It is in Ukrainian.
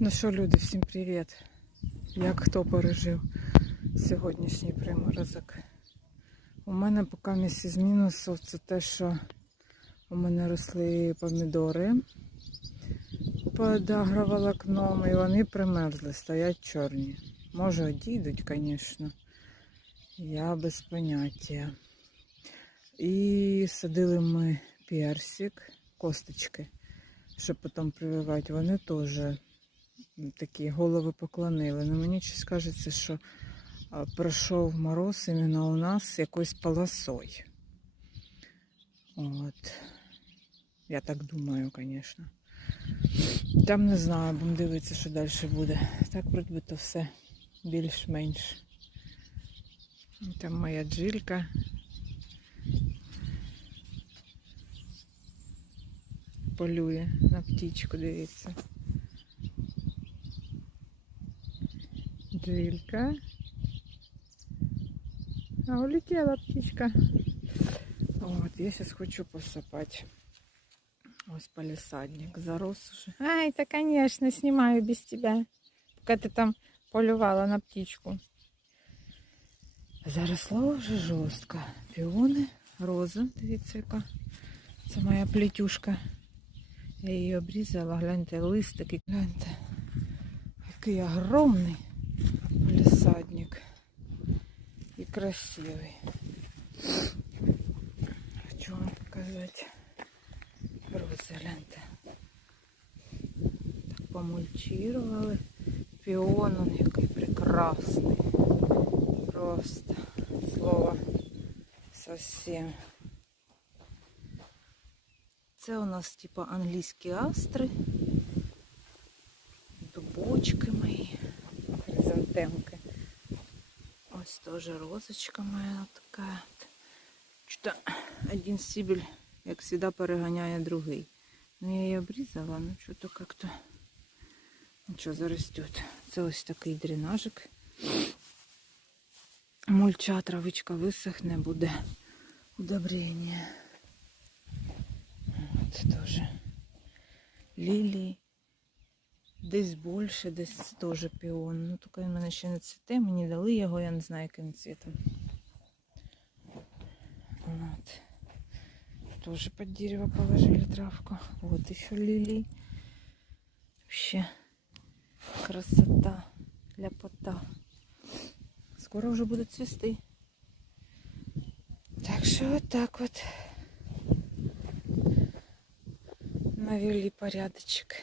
Ну що, люди, всім привіт! Як хто пережив сьогоднішній приморозок? У мене поки місці з мінусу це те, що у мене росли помідори під агроволокном, і вони примерзли, стоять чорні. Може, одійдуть, звісно. Я без поняття. І садили ми персик, косточки, щоб потім прививати. Вони теж такі голови поклонили. Ну мені щось кажеться, що пройшов мороз іменно у нас якоюсь полосою. От. Я так думаю, звісно. Там не знаю, будемо дивитися, що далі буде. Так, вроді то все більш-менш. Там моя джилька. Полює на птічку, дивіться. Джилька. А, улетела птичка. Вот, я сейчас хочу посыпать. Ось палисадник зарос уже. Ай, да конечно, снимаю без тебя. Пока ты там полювала на птичку. Заросла вже жорстко. Піони, роза, дивіться, яка. Це моя плетюшка. Я її обрізала, гляньте, лист такий, гляньте. Який огромний палисадник. І красивий. Хочу вам показати. Рози, гляньте. Так помульчировали. Піон, он який прекрасний. Просто слово совсем. Це у нас типа англійські астри, дубочки мої, Хризантемки. Ось теж розочка моя така. Что один стебель, як завжди, переганяє другий. Ну я її обрізала, ну що-то як-то нічого заростет. Це ось такий дренажик. Мульча, травичка висохне, буде удобрення. От теж лілії. Десь більше, десь теж піон. Ну, тільки він мене ще не цвіте, мені дали його, я не знаю, яким цвітом. Вот. Тоже под дерево положили травку. Вот еще лилии. Вообще красота, ляпота. Скоро уже будут цвести. Так что вот так вот навели порядочек.